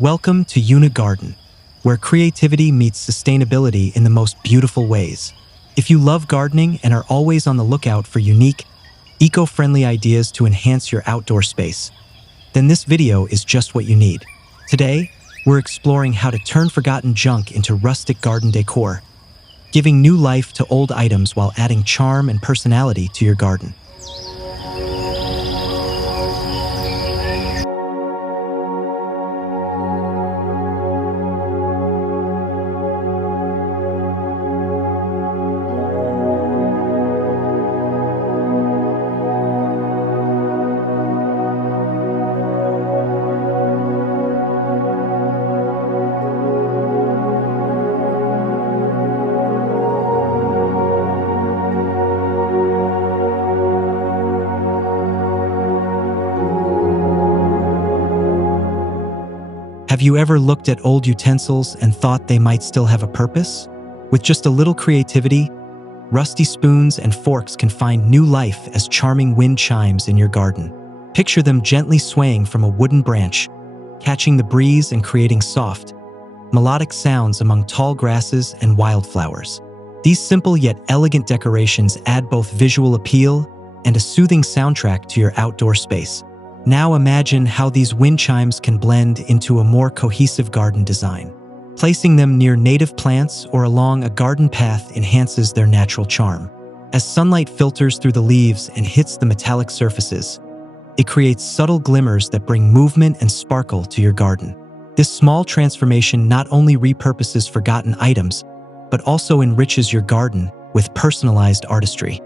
Welcome to Unit Garden, where creativity meets sustainability in the most beautiful ways. If you love gardening and are always on the lookout for unique, eco-friendly ideas to enhance your outdoor space, then this video is just what you need. Today, we're exploring how to turn forgotten junk into rustic garden decor, giving new life to old items while adding charm and personality to your garden. Have you ever looked at old utensils and thought they might still have a purpose? With just a little creativity, rusty spoons and forks can find new life as charming wind chimes in your garden. Picture them gently swaying from a wooden branch, catching the breeze and creating soft, melodic sounds among tall grasses and wildflowers. These simple yet elegant decorations add both visual appeal and a soothing soundtrack to your outdoor space. Now imagine how these wind chimes can blend into a more cohesive garden design. Placing them near native plants or along a garden path enhances their natural charm. As sunlight filters through the leaves and hits the metallic surfaces, it creates subtle glimmers that bring movement and sparkle to your garden. This small transformation not only repurposes forgotten items, but also enriches your garden with personalized artistry.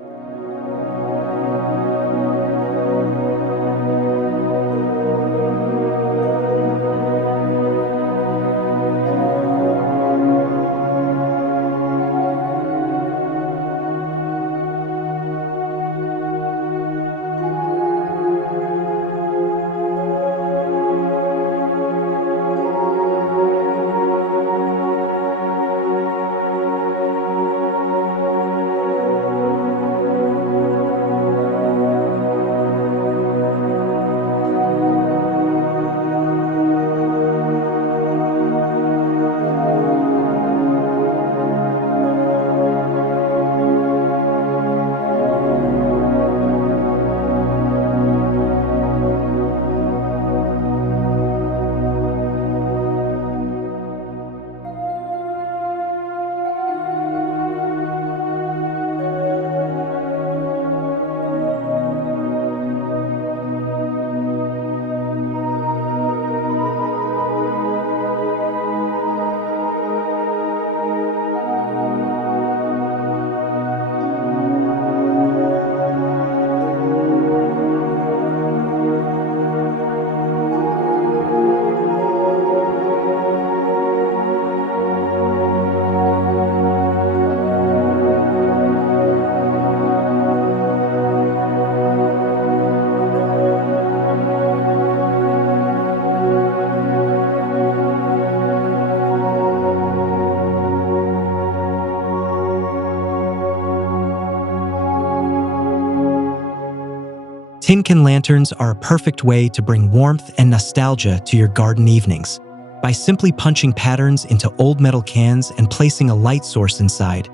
Tin can lanterns are a perfect way to bring warmth and nostalgia to your garden evenings. By simply punching patterns into old metal cans and placing a light source inside,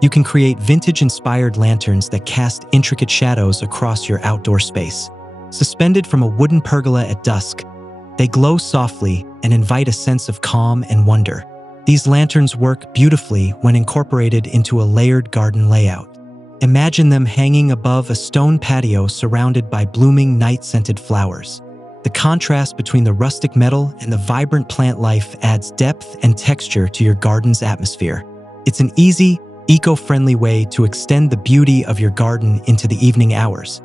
you can create vintage-inspired lanterns that cast intricate shadows across your outdoor space. Suspended from a wooden pergola at dusk, they glow softly and invite a sense of calm and wonder. These lanterns work beautifully when incorporated into a layered garden layout. Imagine them hanging above a stone patio surrounded by blooming night-scented flowers. The contrast between the rustic metal and the vibrant plant life adds depth and texture to your garden's atmosphere. It's an easy, eco-friendly way to extend the beauty of your garden into the evening hours.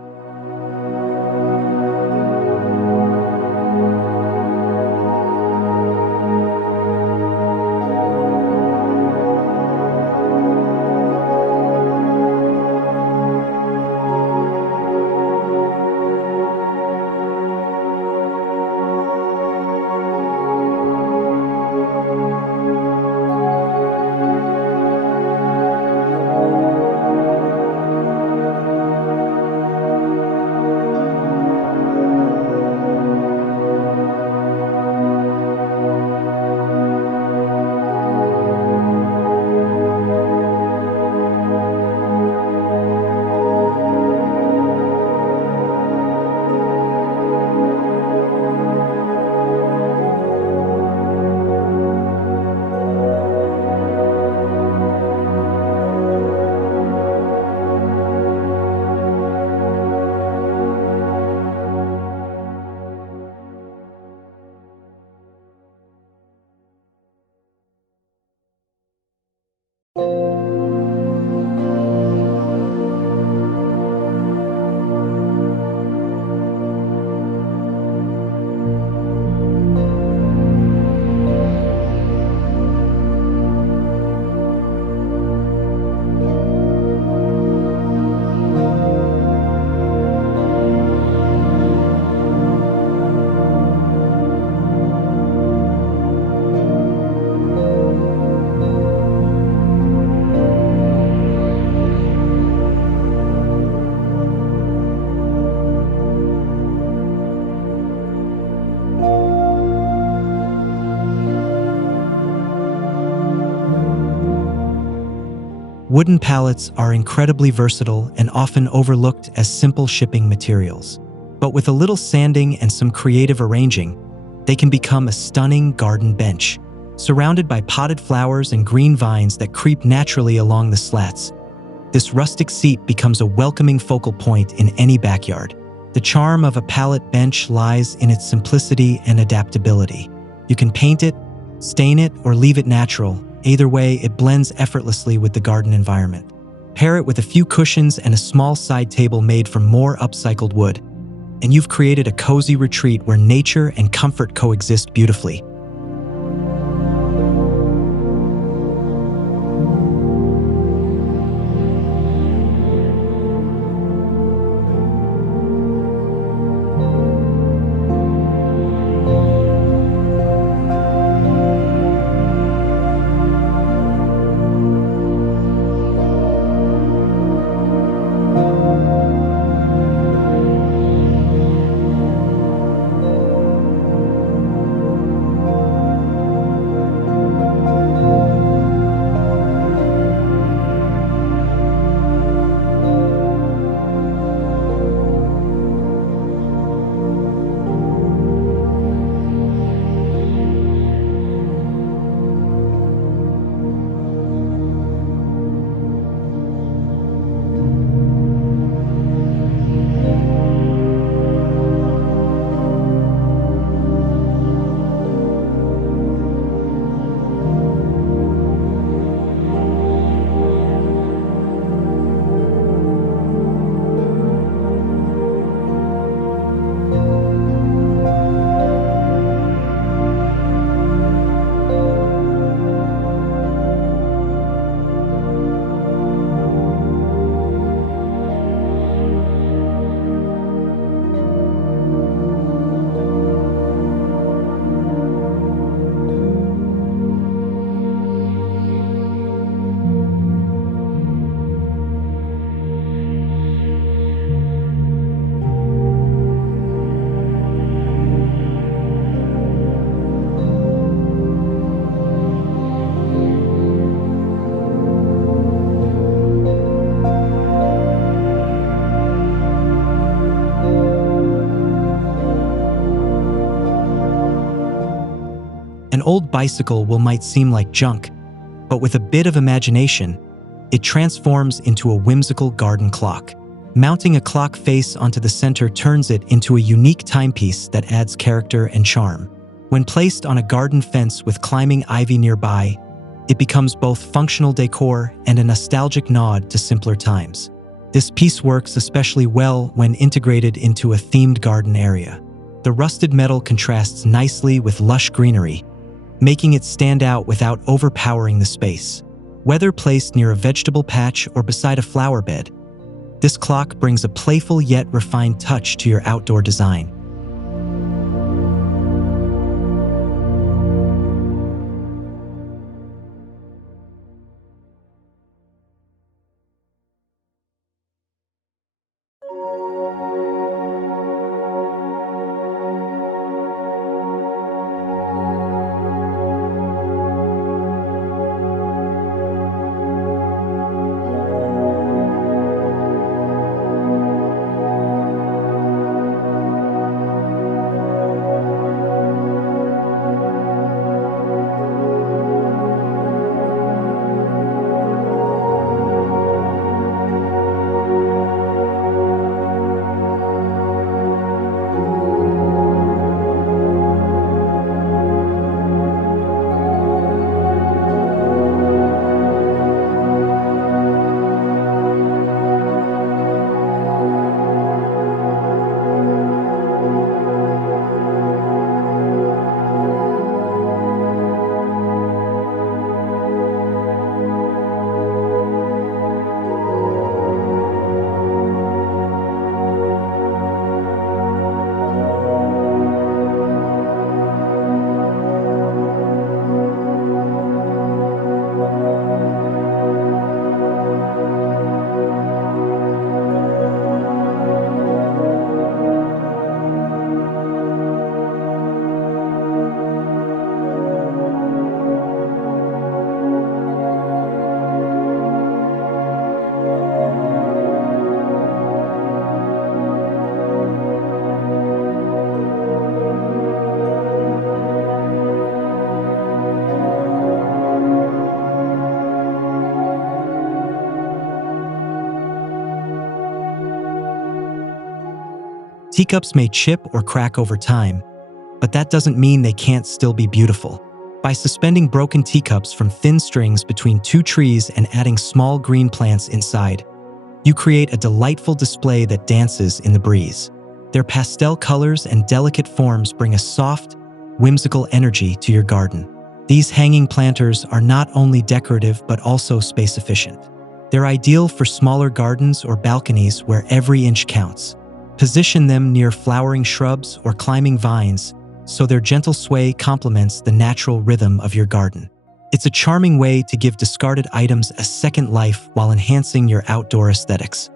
Wooden pallets are incredibly versatile and often overlooked as simple shipping materials. But with a little sanding and some creative arranging, they can become a stunning garden bench. Surrounded by potted flowers and green vines that creep naturally along the slats, this rustic seat becomes a welcoming focal point in any backyard. The charm of a pallet bench lies in its simplicity and adaptability. You can paint it, stain it, or leave it natural. Either way, it blends effortlessly with the garden environment. Pair it with a few cushions and a small side table made from more upcycled wood, and you've created a cozy retreat where nature and comfort coexist beautifully. An old bicycle might seem like junk, but with a bit of imagination, it transforms into a whimsical garden clock. Mounting a clock face onto the center turns it into a unique timepiece that adds character and charm. When placed on a garden fence with climbing ivy nearby, it becomes both functional decor and a nostalgic nod to simpler times. This piece works especially well when integrated into a themed garden area. The rusted metal contrasts nicely with lush greenery, making it stand out without overpowering the space. Whether placed near a vegetable patch or beside a flower bed, this clock brings a playful yet refined touch to your outdoor design. Teacups may chip or crack over time, but that doesn't mean they can't still be beautiful. By suspending broken teacups from thin strings between two trees and adding small green plants inside, you create a delightful display that dances in the breeze. Their pastel colors and delicate forms bring a soft, whimsical energy to your garden. These hanging planters are not only decorative but also space-efficient. They're ideal for smaller gardens or balconies where every inch counts. Position them near flowering shrubs or climbing vines so their gentle sway complements the natural rhythm of your garden. It's a charming way to give discarded items a second life while enhancing your outdoor aesthetics.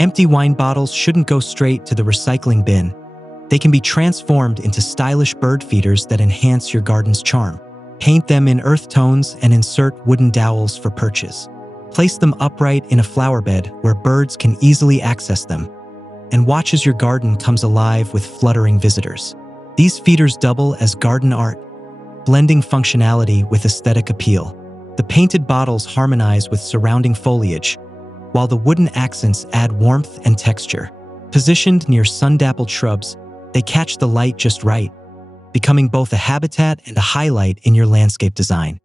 Empty wine bottles shouldn't go straight to the recycling bin. They can be transformed into stylish bird feeders that enhance your garden's charm. Paint them in earth tones and insert wooden dowels for perches. Place them upright in a flower bed where birds can easily access them, and watch as your garden comes alive with fluttering visitors. These feeders double as garden art, blending functionality with aesthetic appeal. The painted bottles harmonize with surrounding foliage, while the wooden accents add warmth and texture. Positioned near sun-dappled shrubs, they catch the light just right, becoming both a habitat and a highlight in your landscape design.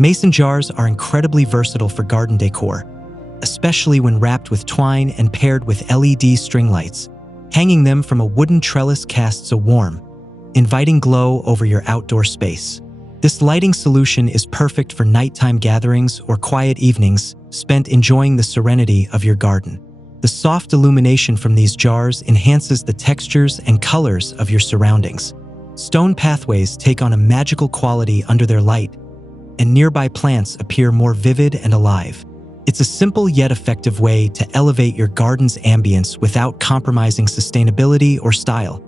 Mason jars are incredibly versatile for garden decor, especially when wrapped with twine and paired with LED string lights. Hanging them from a wooden trellis casts a warm, inviting glow over your outdoor space. This lighting solution is perfect for nighttime gatherings or quiet evenings spent enjoying the serenity of your garden. The soft illumination from these jars enhances the textures and colors of your surroundings. Stone pathways take on a magical quality under their light, and nearby plants appear more vivid and alive. It's a simple yet effective way to elevate your garden's ambience without compromising sustainability or style.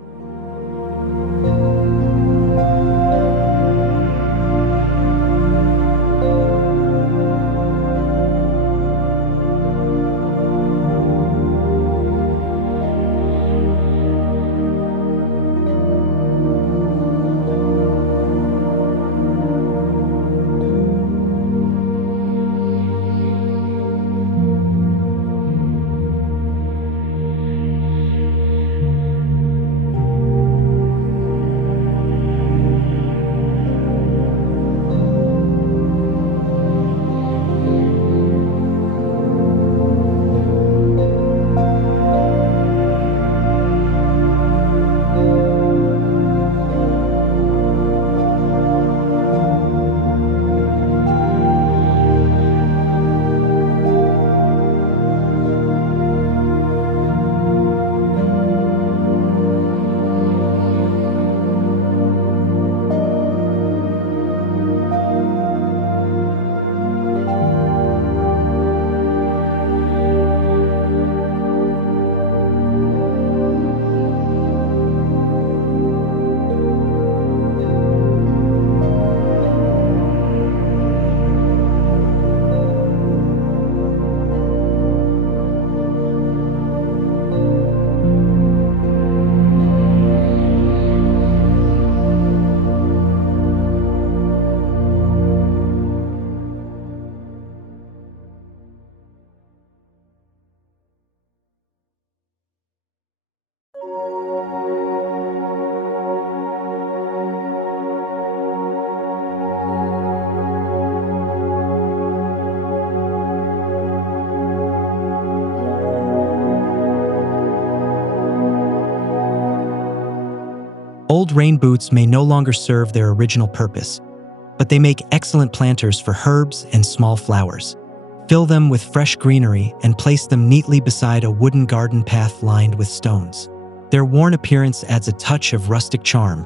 Old rain boots may no longer serve their original purpose, but they make excellent planters for herbs and small flowers. Fill them with fresh greenery and place them neatly beside a wooden garden path lined with stones. Their worn appearance adds a touch of rustic charm,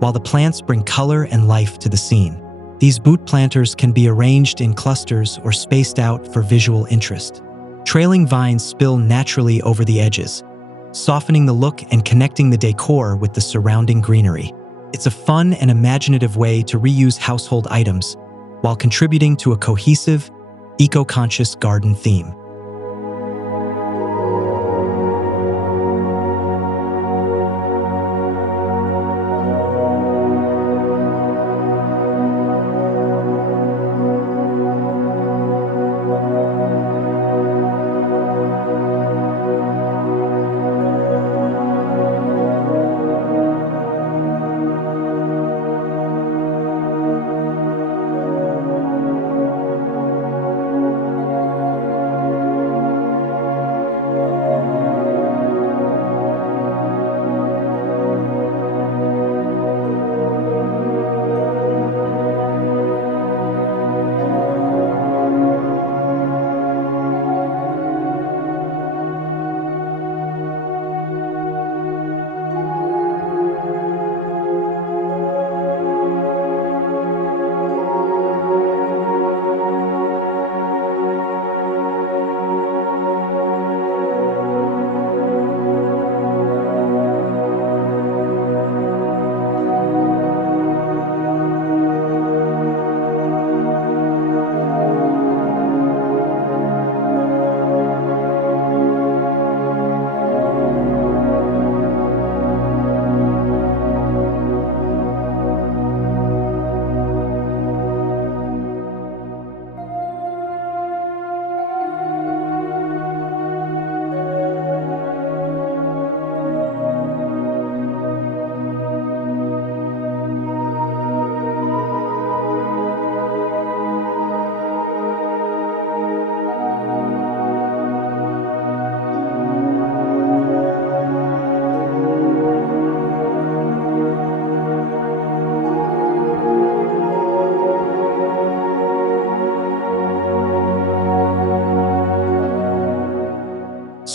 while the plants bring color and life to the scene. These boot planters can be arranged in clusters or spaced out for visual interest. Trailing vines spill naturally over the edges, softening the look and connecting the decor with the surrounding greenery. It's a fun and imaginative way to reuse household items while contributing to a cohesive, eco-conscious garden theme.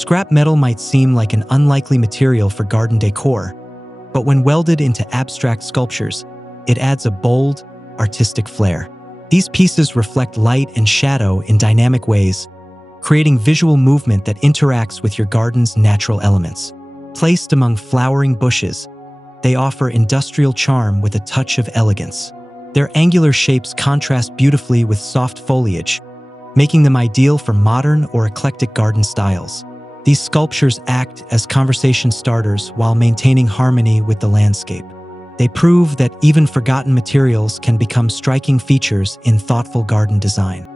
Scrap metal might seem like an unlikely material for garden decor, but when welded into abstract sculptures, it adds a bold, artistic flair. These pieces reflect light and shadow in dynamic ways, creating visual movement that interacts with your garden's natural elements. Placed among flowering bushes, they offer industrial charm with a touch of elegance. Their angular shapes contrast beautifully with soft foliage, making them ideal for modern or eclectic garden styles. These sculptures act as conversation starters while maintaining harmony with the landscape. They prove that even forgotten materials can become striking features in thoughtful garden design.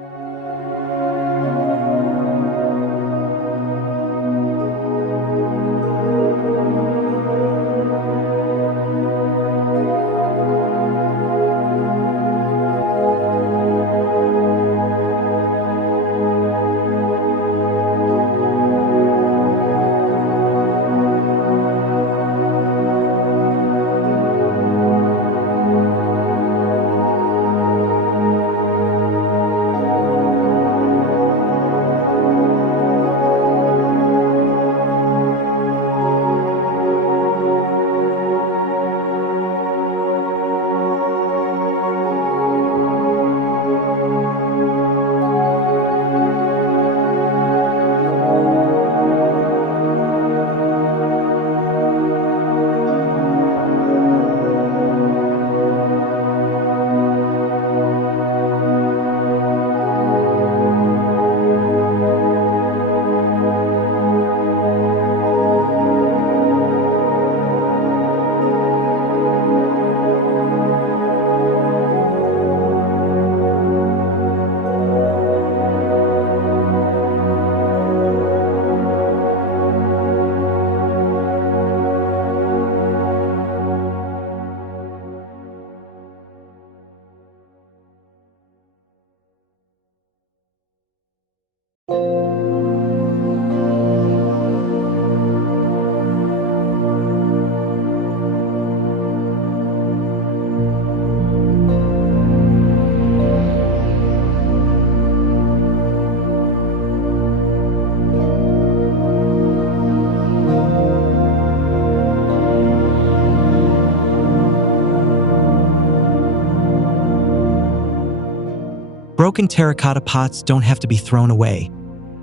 Broken terracotta pots don't have to be thrown away.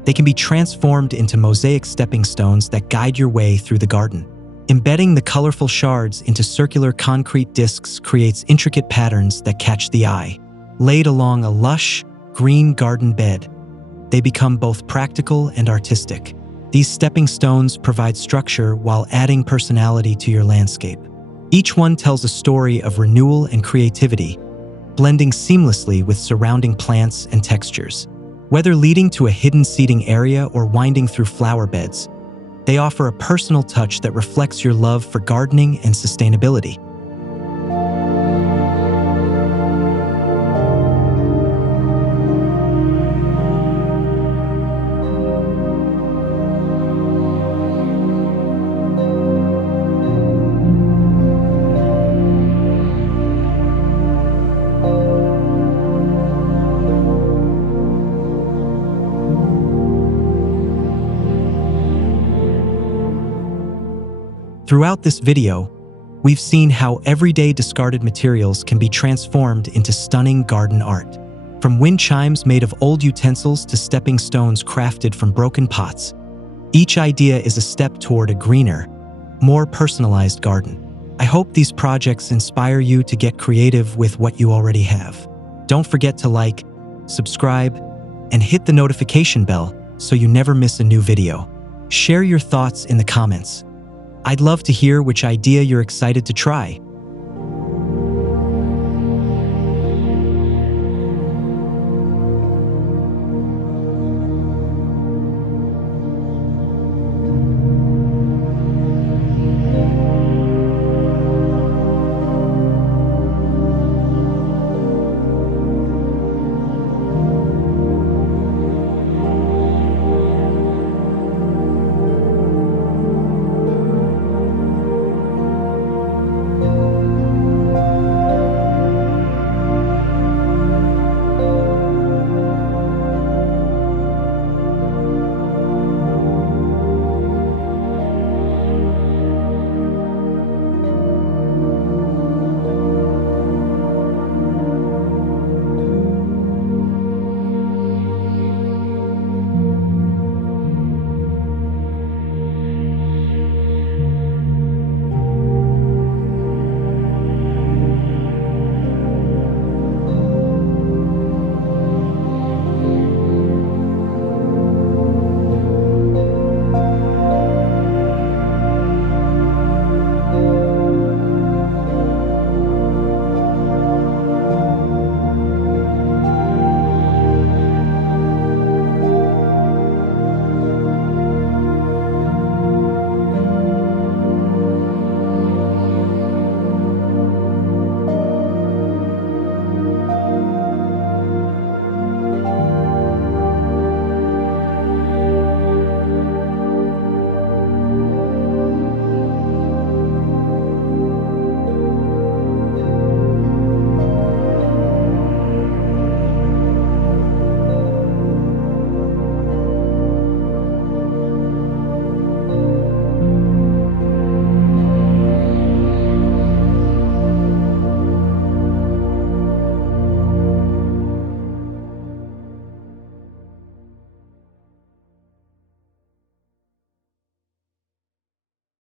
They can be transformed into mosaic stepping stones that guide your way through the garden. Embedding the colorful shards into circular concrete discs creates intricate patterns that catch the eye. Laid along a lush, green garden bed, they become both practical and artistic. These stepping stones provide structure while adding personality to your landscape. Each one tells a story of renewal and creativity, blending seamlessly with surrounding plants and textures. Whether leading to a hidden seating area or winding through flower beds, they offer a personal touch that reflects your love for gardening and sustainability. Throughout this video, we've seen how everyday discarded materials can be transformed into stunning garden art. From wind chimes made of old utensils to stepping stones crafted from broken pots, each idea is a step toward a greener, more personalized garden. I hope these projects inspire you to get creative with what you already have. Don't forget to like, subscribe, and hit the notification bell so you never miss a new video. Share your thoughts in the comments. I'd love to hear which idea you're excited to try.